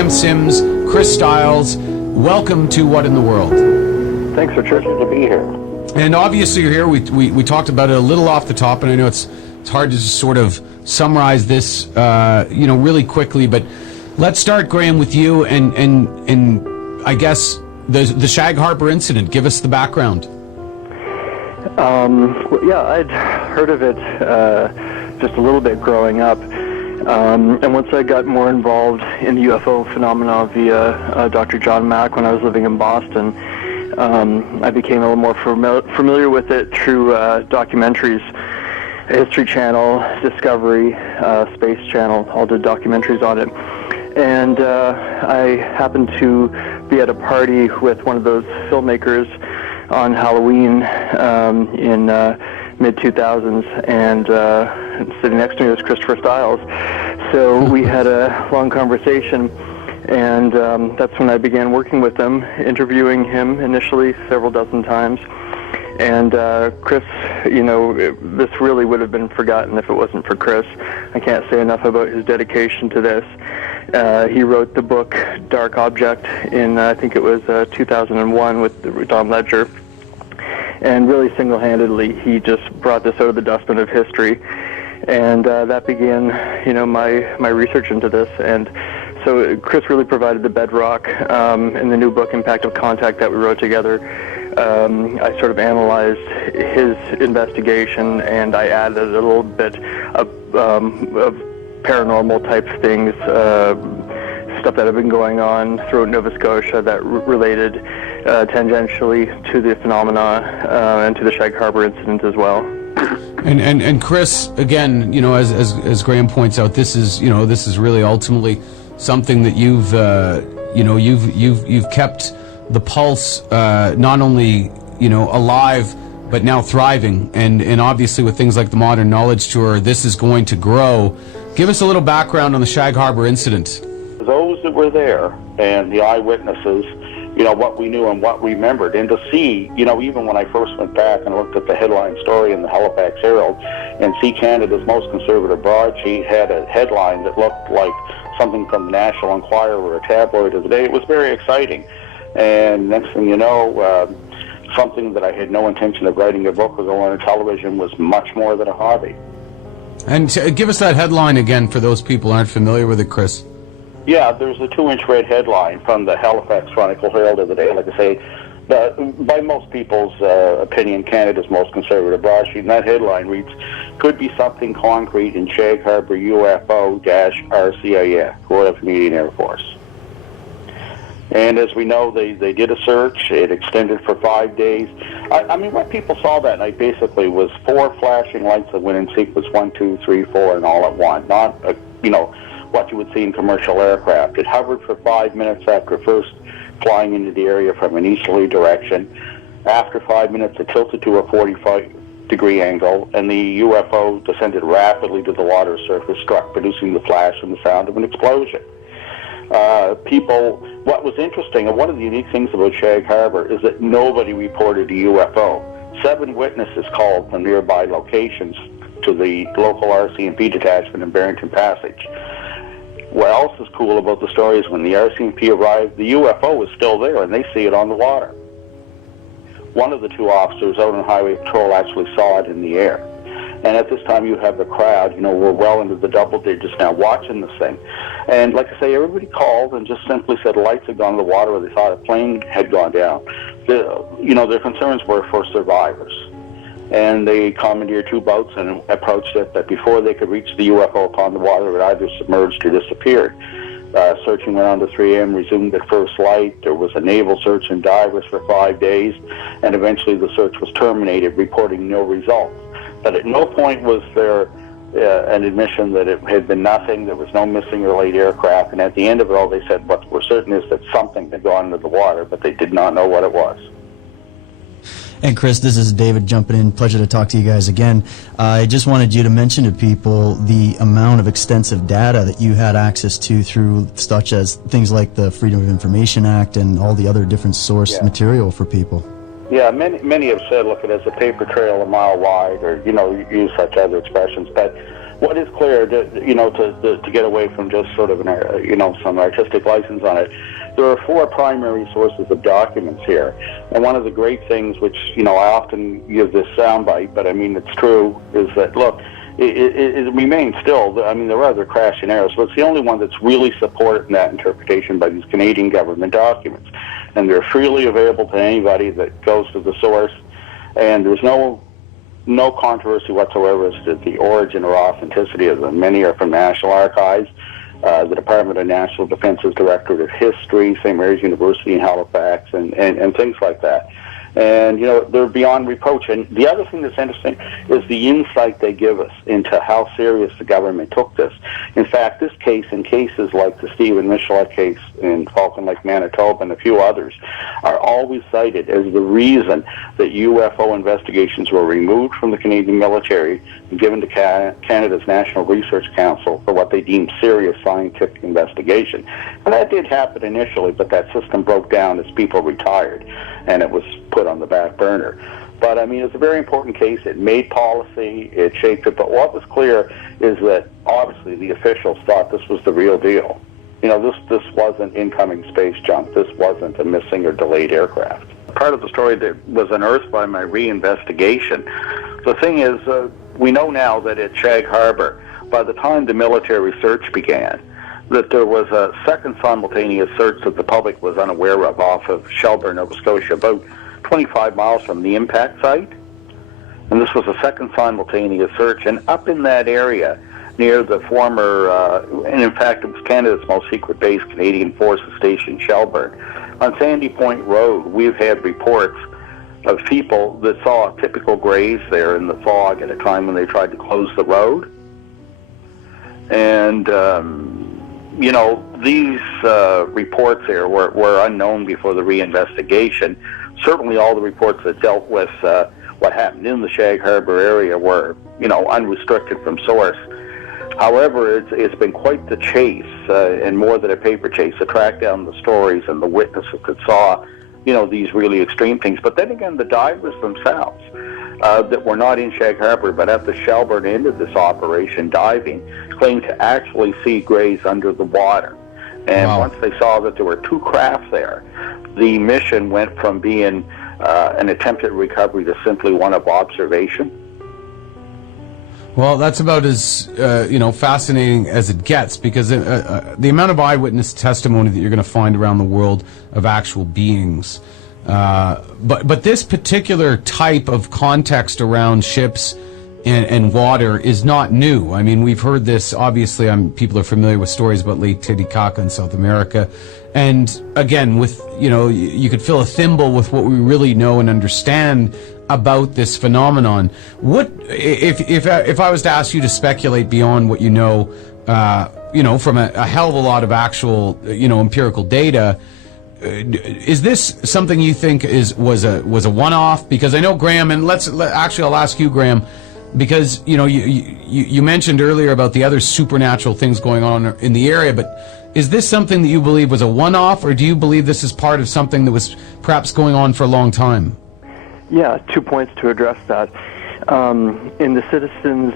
Graham Sims, Chris Stiles, welcome to What in the World. Thanks, Richard. Good to be here. And obviously you're here. We talked about it a little off the top, and I know it's hard to just sort of summarize this, really quickly. But let's start, Graham, with you, and I guess the Shag Harbor incident. Give us the background. I'd heard of it just a little bit growing up. And once I got more involved in the UFO phenomena via Dr. John Mack when I was living in Boston, I became a little more familiar with it through documentaries. History Channel, Discovery, Space Channel, all did documentaries on it. And I happened to be at a party with one of those filmmakers on Halloween in mid-2000s, and sitting next to me was Christopher Stiles. So we had a long conversation, and that's when I began working with him, interviewing him initially several dozen times. And Chris, this really would have been forgotten if it wasn't for Chris. I can't say enough about his dedication to this. He wrote the book Dark Object in, I think it was 2001 with Don Ledger. And really single-handedly, he just brought this out of the dustbin of history. And that began, my research into this. And so Chris really provided the bedrock in the new book, Impact of Contact, that we wrote together. I sort of analyzed his investigation, and I added a little bit of paranormal type things, stuff that had been going on throughout Nova Scotia that related tangentially to the phenomena and to the Shag Harbor incident as well. And Chris, again, as Graham points out, this is really ultimately something that you've kept the pulse not only alive but now thriving, and obviously with things like the Modern Knowledge Tour, this is going to grow. Give us a little background on the Shag Harbor incident. Those that were there and the eyewitnesses, what we knew and what we remembered, and to see, even when I first went back and looked at the headline story in the Halifax Herald and see Canada's most conservative broadsheet had a headline that looked like something from the National Enquirer or a tabloid of the day, it was very exciting. And next thing you know, something that I had no intention of writing a book or going on television was much more than a hobby. And give us that headline again for those people who aren't familiar with it, Chris. Yeah, there's a 2-inch red headline from the Halifax Chronicle Herald of the day. Like I say, by most people's opinion, Canada's most conservative broadsheet. And that headline reads, "Could be something concrete in Shag Harbor UFO-RCIF, Royal Canadian Air Force." And as we know, they did a search. It extended for 5 days. I mean, what people saw that night basically was 4 flashing lights that went in sequence 1, 2, 3, 4, and all at once. Not, what you would see in commercial aircraft. It hovered for 5 minutes after first flying into the area from an easterly direction. After 5 minutes, it tilted to a 45-degree angle, and the UFO descended rapidly to the water surface, producing the flash and the sound of an explosion. What was interesting, and one of the unique things about Shag Harbor, is that nobody reported a UFO. 7 witnesses called from nearby locations to the local RCMP detachment in Barrington Passage. What else is cool about the story is when the RCMP arrived, the UFO was still there, and they see it on the water. One of the 2 officers out on Highway Patrol actually saw it in the air. And at this time, you have the crowd, we're well into the double digits now watching this thing. And like I say, everybody called and just simply said lights had gone to the water, or they thought a plane had gone down. Their concerns were for survivors. And they commandeered 2 boats and approached it, but before they could reach the UFO upon the water, it either submerged or disappeared. Searching went on to 3 a.m., resumed at first light. There was a naval search and divers for 5 days, and eventually the search was terminated, reporting no results. But at no point was there an admission that it had been nothing. There was no missing or late aircraft. And at the end of it all, they said what we're certain is that something had gone into the water, but they did not know what it was. And Chris, this is David jumping in. Pleasure to talk to you guys again. I just wanted you to mention to people the amount of extensive data that you had access to through such as things like the Freedom of Information Act and all the other different source material for people. Yeah, many have said, look, it as a paper trail a mile wide, or, use such other expressions. But what is clear, to get away from just sort of some artistic license on it, there are four primary sources of documents here. And one of the great things, which, I often give this soundbite, but I mean it's true, is that, look, it remains still, I mean, there are other crash scenarios, but it's the only one that's really supported in that interpretation by these Canadian government documents. And they're freely available to anybody that goes to the source, and there's no controversy whatsoever as to the origin or authenticity of them. Many are from National Archives, the Department of National Defense's Directorate of History, St. Mary's University in Halifax, and things like that. And, they're beyond reproach. And the other thing that's interesting is the insight they give us into how serious the government took this. In fact, this case and cases like the Stephen Michelet case in Falcon Lake, Manitoba, and a few others are always cited as the reason that UFO investigations were removed from the Canadian military and given to Canada's National Research Council for what they deemed serious scientific investigation. And that did happen initially, but that system broke down as people retired, and it was put on the back burner. But I mean, it's a very important case. It made policy, it shaped it, but what was clear is that obviously the officials thought this was the real deal. This wasn't incoming space junk. This wasn't a missing or delayed aircraft. Part of the story that was unearthed by my reinvestigation, the thing is, we know now that at Shag Harbor, by the time the military search began, that there was a second simultaneous search that the public was unaware of off of Shelburne, Nova Scotia, about 25 miles from the impact site. And this was a second simultaneous search. And up in that area, near the former, and in fact it was Canada's most secret base, Canadian Forces Station Shelburne, on Sandy Point Road, we've had reports of people that saw typical grays there in the fog at a time when they tried to close the road. And, these reports there were unknown before the reinvestigation. Certainly all the reports that dealt with what happened in the Shag Harbor area were, unrestricted from source. However, it's been quite the chase, and more than a paper chase, to track down the stories and the witnesses that saw, these really extreme things. But then again, the divers themselves, that were not in Shag Harbor, but at the Shelburne end of this operation, diving, claimed to actually see grays under the water. And Wow. Once they saw that there were two craft there, the mission went from being an attempted recovery to simply one of observation. Well, that's about as fascinating as it gets, because the amount of eyewitness testimony that you're going to find around the world of actual beings, but this particular type of context around ships and water is not new. I mean, we've heard this. Obviously, people are familiar with stories about Lake Titicaca in South America, and again, with you could fill a thimble with what we really know and understand about this phenomenon. What if I was to ask you to speculate beyond what you know from a hell of a lot of actual empirical data? Is this something you think was a one-off? Because I know Graham, and I'll ask you, Graham, because you mentioned earlier about the other supernatural things going on in the area, but is this something that you believe was a one-off, or do you believe this is part of something that was perhaps going on for a long time? Yeah, 2 points to address that. In the citizens'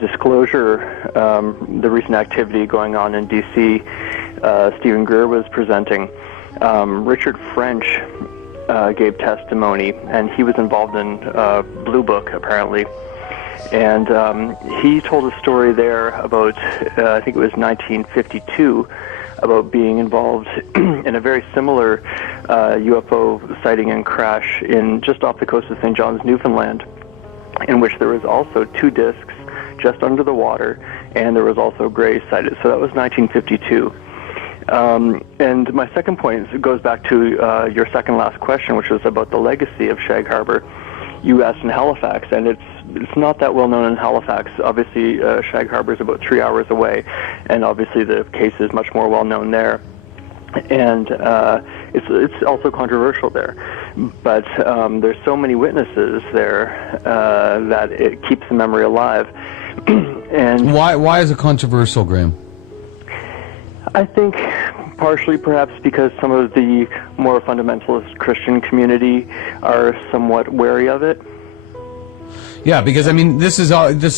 disclosure, the recent activity going on in D.C., Stephen Greer was presenting. Richard French gave testimony, and he was involved in Blue Book, apparently. And he told a story there about, I think it was 1952, about being involved in a very similar UFO sighting and crash just off the coast of St. John's, Newfoundland, in which there was also two discs just under the water, and there was also grays sighted. So that was 1952. And my second point goes back to your second last question, which was about the legacy of Shag Harbor. You asked in Halifax, and it's not that well known in Halifax. Obviously, Shag Harbor is about 3 hours away, and obviously the case is much more well known there. And it's also controversial there. But there's so many witnesses there that it keeps the memory alive. And why is it controversial, Graham? I think partially perhaps because some of the more fundamentalist Christian community are somewhat wary of it. Yeah, because I mean, this is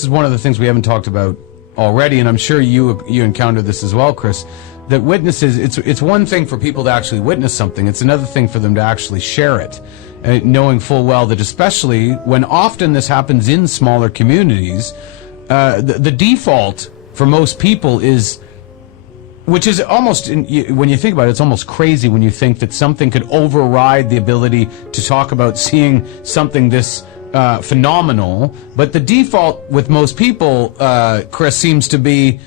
one of the things we haven't talked about already, and I'm sure you encountered this as well, Chris, that witnesses, it's one thing for people to actually witness something, it's another thing for them to actually share it, knowing full well that especially when often this happens in smaller communities, the default for most people is, which is almost, when you think about it, it's almost crazy when you think that something could override the ability to talk about seeing something this phenomenal. But the default with most people, Chris, seems to be,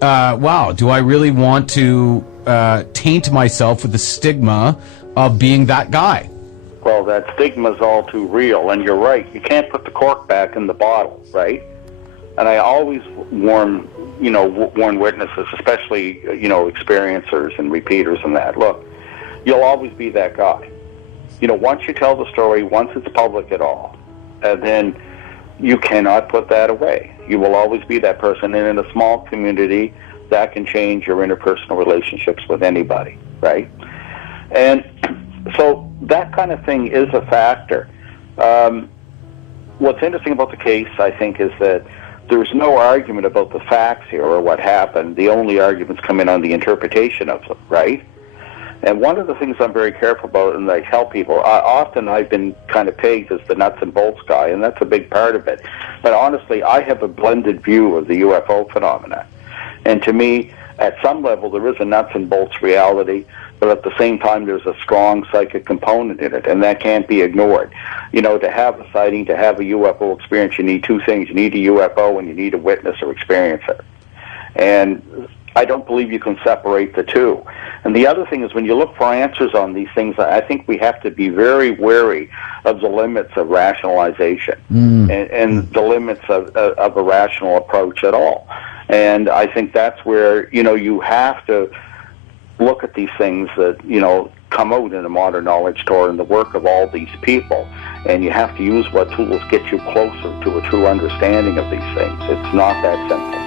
wow, do I really want to taint myself with the stigma of being that guy? Well, that stigma's all too real, and you're right. You can't put the cork back in the bottle, right? And I always warn witnesses, especially, experiencers and repeaters and that. Look, you'll always be that guy. Once you tell the story, once it's public at all, then you cannot put that away. You will always be that person. And in a small community, that can change your interpersonal relationships with anybody, right? And so that kind of thing is a factor. What's interesting about the case, I think, is that there's no argument about the facts here or what happened. The only arguments come in on the interpretation of them, right? And one of the things I'm very careful about, and I tell people, often I've been kind of pegged as the nuts and bolts guy, and that's a big part of it. But honestly, I have a blended view of the UFO phenomena. And to me, at some level, there is a nuts and bolts reality, but at the same time, there's a strong psychic component in it, and that can't be ignored. To have a sighting, to have a UFO experience, you need two things. You need a UFO and you need a witness or experiencer. And I don't believe you can separate the two. And the other thing is, when you look for answers on these things, I think we have to be very wary of the limits of rationalization and the limits of a rational approach at all. And I think that's where, you have to look at these things that, come out in a modern knowledge tour and the work of all these people. And you have to use what tools get you closer to a true understanding of these things. It's not that simple.